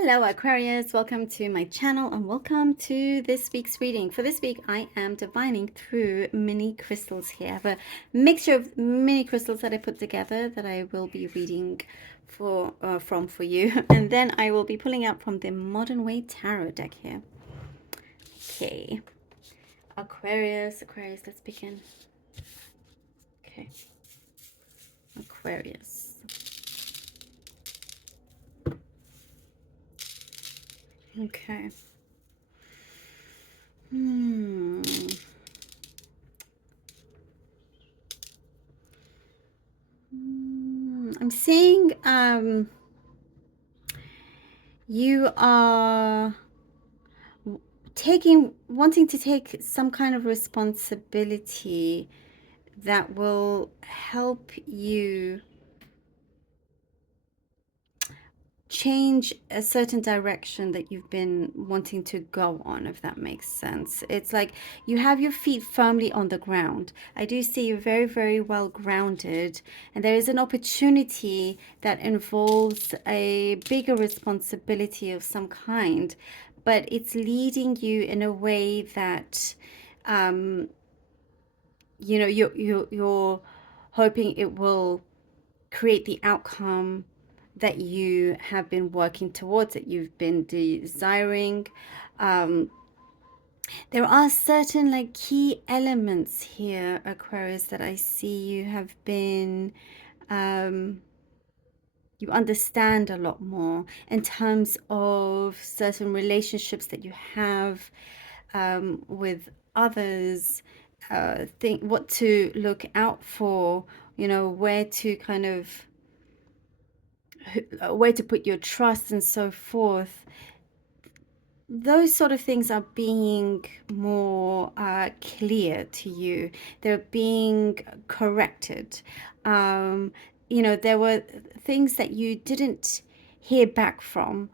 Hello Aquarius, welcome to my channel and welcome to this week's reading. For this week I am divining through mini crystals here. I have a mixture of mini crystals that I put together that I will be reading for you, and then I will be pulling out from the Modern Way Tarot deck here. Okay, Aquarius, let's begin. Okay, Aquarius. Okay. I'm seeing you are wanting to take some kind of responsibility that will help you change a certain direction that you've been wanting to go on, if that makes sense. It's like you have your feet firmly on the ground. I do see you very, very well grounded, and there is an opportunity that involves a bigger responsibility of some kind, but it's leading you in a way that you're hoping it will create the outcome that you have been working towards, that you've been desiring. There are certain like key elements here, Aquarius, that I see you have been you understand a lot more in terms of certain relationships that you have with others, think what to look out for, where to kind of where to put your trust and so forth. Those sort of things are being more clear to you. They're being corrected. There were things that you didn't hear back from.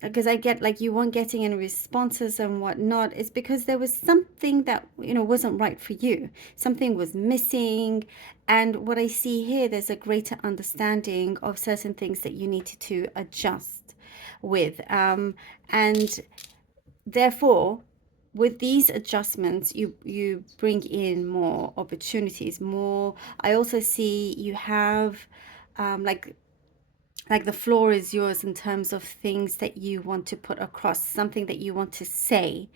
Because I get like you weren't getting any responses and whatnot. It's because there was something that wasn't right for you. Something was missing, and what I see here, there's a greater understanding of certain things that you needed to adjust with, and therefore, with these adjustments, you bring in more opportunities. More. I also see you have, like the floor is yours in terms of things that you want to put across, something that you want to say.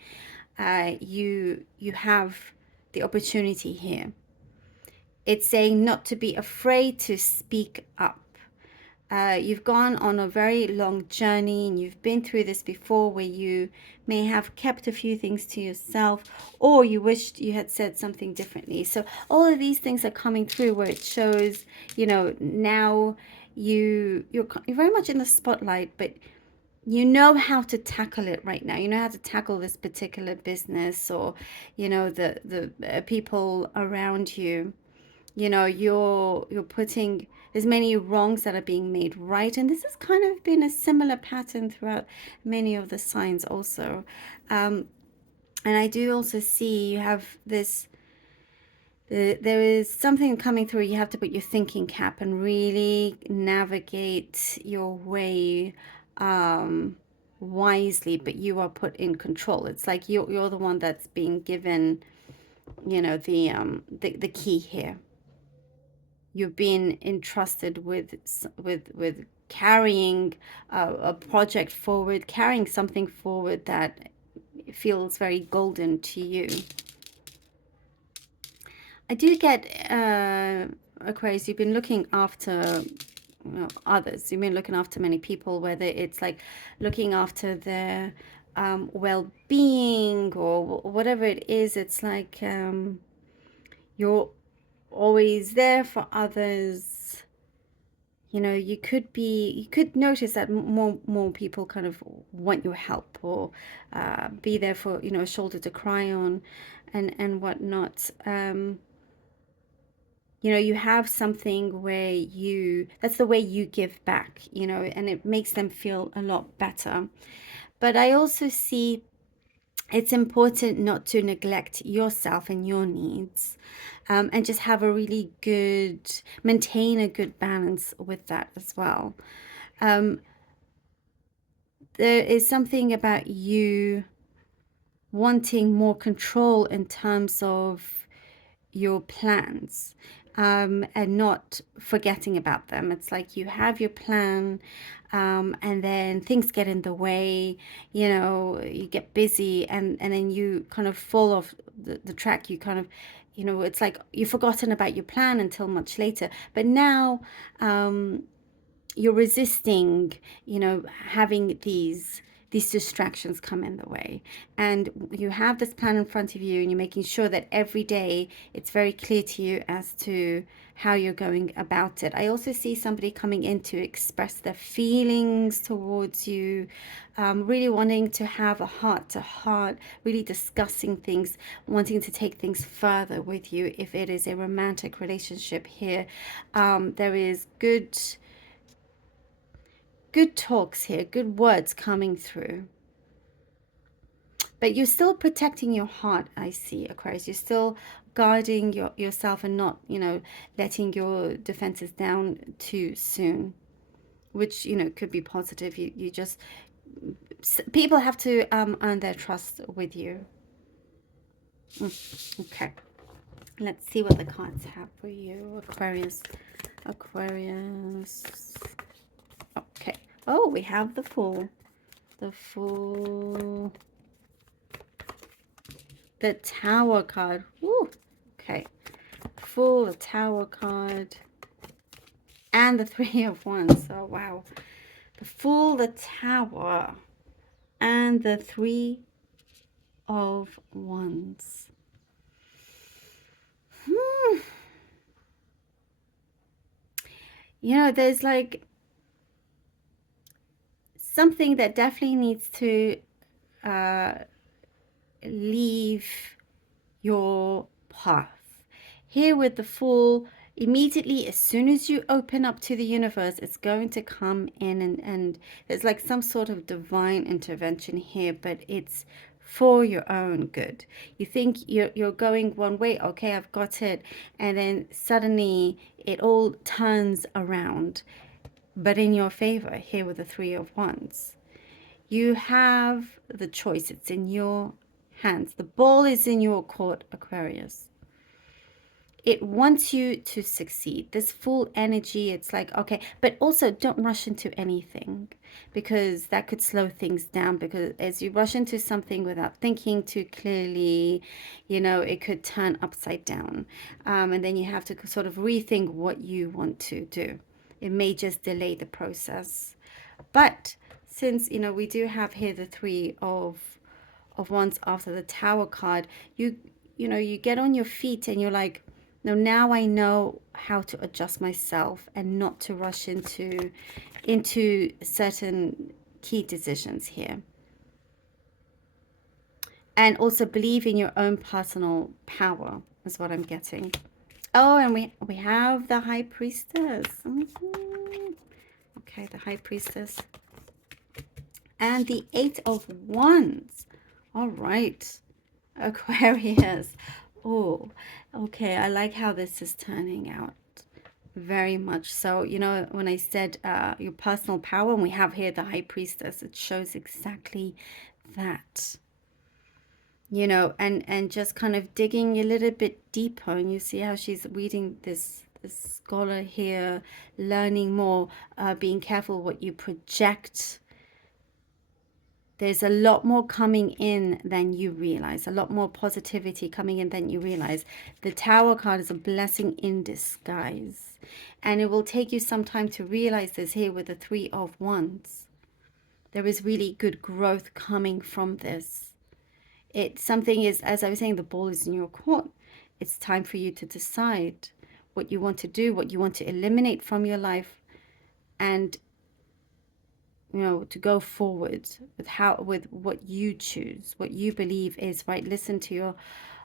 You have the opportunity here. It's saying not to be afraid to speak up. You've gone on a very long journey, and you've been through this before, where you may have kept a few things to yourself, or you wished you had said something differently. So all of these things are coming through, where it shows, now you're very much in the spotlight, but you know how to tackle it right now. You know how to tackle this particular business, or the people around you. You're putting, there's many wrongs that are being made right, and this has kind of been a similar pattern throughout many of the signs also. And I do also see you have this, there is something coming through. You have to put your thinking cap and really navigate your way wisely, but you are put in control. It's like you're the one that's being given the key here. You've been entrusted with carrying a project forward, carrying something forward that feels very golden to you. I do get, Aquarius, you've been looking after others. You've been looking after many people, whether it's like looking after their well-being or whatever it is. It's like you're always there for others. You could notice that more people kind of want your help, or be there for a shoulder to cry on, and whatnot. You have something where that's the way you give back, and it makes them feel a lot better. But I also see it's important not to neglect yourself and your needs, and just have a really maintain a good balance with that as well. there is something about you wanting more control in terms of your plans, and not forgetting about them. It's like you have your plan, and then things get in the way, you get busy, and then you kind of fall off the track. You kind of, it's like you've forgotten about your plan until much later. But now, you're resisting, having these distractions come in the way, and you have this plan in front of you, and you're making sure that every day it's very clear to you as to how you're going about it. I also see somebody coming in to express their feelings towards you, really wanting to have a heart to heart, really discussing things, wanting to take things further with you. If it is a romantic relationship here, there is good talks here, good words coming through. But you're still protecting your heart, I see, Aquarius. You're still guarding yourself and not, letting your defenses down too soon, which, could be positive. You just, people have to earn their trust with you. Okay. Let's see what the cards have for you, Aquarius. Aquarius. Okay. Oh, we have the Fool. The Fool. The Tower card. Woo. Okay. Fool, the Tower card. And the Three of Wands. Oh, wow. The Fool, the Tower. And the Three of Wands. There's like something that definitely needs to leave your path. Here with the Fool, immediately as soon as you open up to the universe, it's going to come in, and there's like some sort of divine intervention here, but it's for your own good. You think you're going one way, okay, I've got it, and then suddenly it all turns around, but in your favor here with the Three of Wands. You have the choice. It's in your hands. The ball is in your court, Aquarius. It wants you to succeed. This Full energy, it's like, okay, but also don't rush into anything, because that could slow things down, because as you rush into something without thinking too clearly, it could turn upside down. And then you have to sort of rethink what you want to do. It may just delay the process. But since, we do have here the Three of Wands after the Tower card, you get on your feet and you're like, no, now I know how to adjust myself and not to rush into certain key decisions here. And also believe in your own personal power is what I'm getting. Oh, and we have the High Priestess. Okay, the High Priestess. And the Eight of Wands. All right, Aquarius. Oh, okay. I like how this is turning out. Very much so. When I said your personal power, and we have here the High Priestess, it shows exactly that. And just kind of digging a little bit deeper, and you see how she's reading this scholar here, learning more, being careful what you project. There's a lot more coming in than you realize, a lot more positivity coming in than you realize. The Tower card is a blessing in disguise, and it will take you some time to realize this here with the Three of Wands. There is really good growth coming from this. Something is, as I was saying, the ball is in your court. It's time for you to decide what you want to do, what you want to eliminate from your life, and to go forward with what you choose, what you believe is right. Listen to your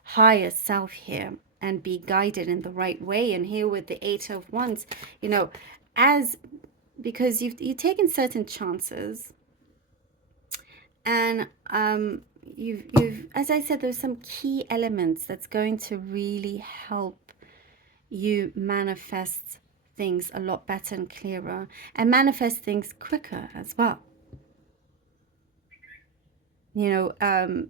higher self here and be guided in the right way. And here with the Eight of Wands, because you've taken certain chances, and you've as I said, there's some key elements that's going to really help you manifest things a lot better and clearer, and manifest things quicker as well. You know,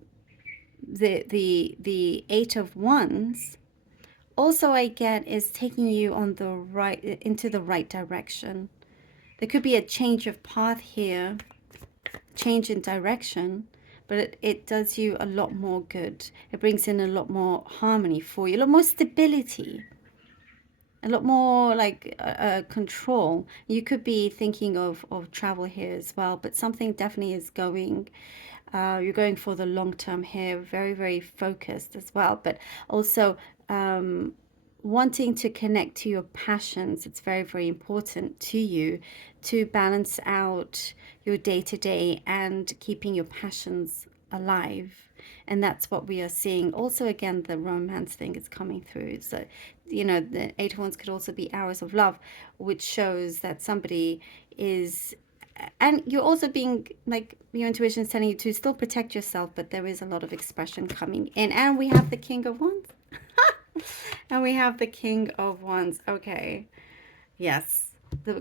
the Eight of Wands also I get is taking you on the right, into the right direction. There could be a change of path here, change in direction, but it does you a lot more good. It brings in a lot more harmony for you, a lot more stability, a lot more like control. You could be thinking of travel here as well, but something definitely is going. You're going for the long term here, very, very focused as well, but also wanting to connect to your passions. It's very, very important to you to balance out your day to day and keeping your passions alive. And that's what we are seeing. Also, again, the romance thing is coming through. So, you know, the Eight of Wands could also be Hours of Love, which shows that somebody is, and you're also being like, your intuition is telling you to still protect yourself, but there is a lot of expression coming in. And we have the King of Wands. And we have the King of Wands. Okay. Yes.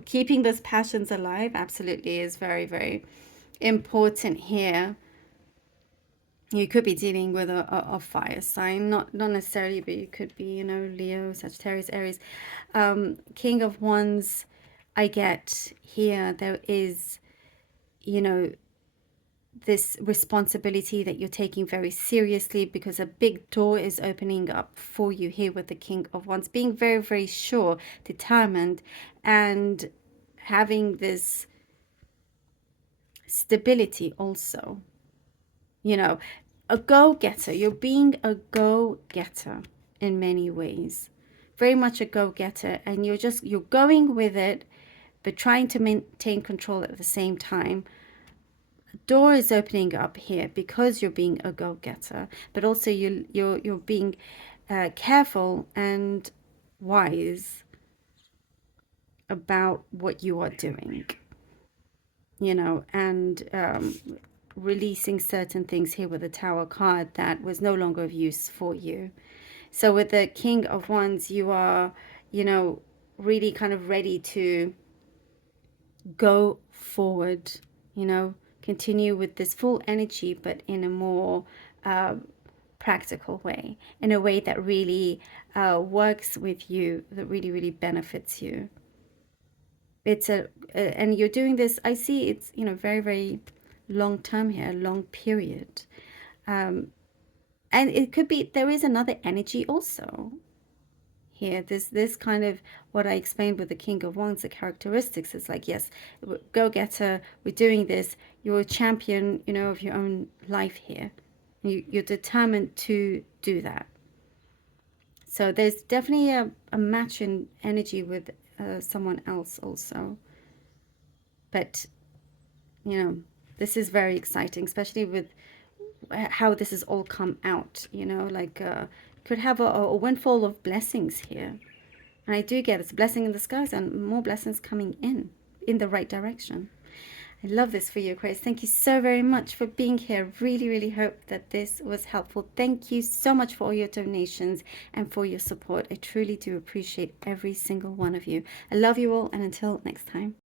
Keeping those passions alive absolutely is very, very important here. You could be dealing with a fire sign, not necessarily, but you could be, you know, Leo, Sagittarius, Aries. King of Wands, I get here, there is, you know, this responsibility that you're taking very seriously, because a big door is opening up for you here with the King of Wands, being very, very sure, determined, and having this stability also. You know, a go-getter. You're being a go-getter in many ways. Very much a go-getter, and you're going with it, but trying to maintain control at the same time. A door is opening up here because you're being a go-getter, but also you're being careful and wise about what you are doing. You know, and releasing certain things here with the Tower card that was no longer of use for you. So with the King of Wands, you are, you know, really kind of ready to go forward, you know, continue with this full energy, but in a more practical way, in a way that really works with you, that really, really benefits you. It's and you're doing this, I see it's, you know, very, very long term here, long period. And it could be, there is another energy also here. This kind of what I explained with the King of Wands, the characteristics. It's like, yes, go-getter, we're doing this. You're a champion, you know, of your own life here. You're determined to do that. So there's definitely a match in energy with someone else also. But, you know, this is very exciting, especially with how this has all come out, you know, like could have a windfall of blessings here. And I do get it's a blessing in the skies and more blessings coming in the right direction. I love this for you, Aquarius. Thank you so very much for being here. Really, really hope that this was helpful. Thank you so much for all your donations and for your support. I truly do appreciate every single one of you. I love you all, and until next time.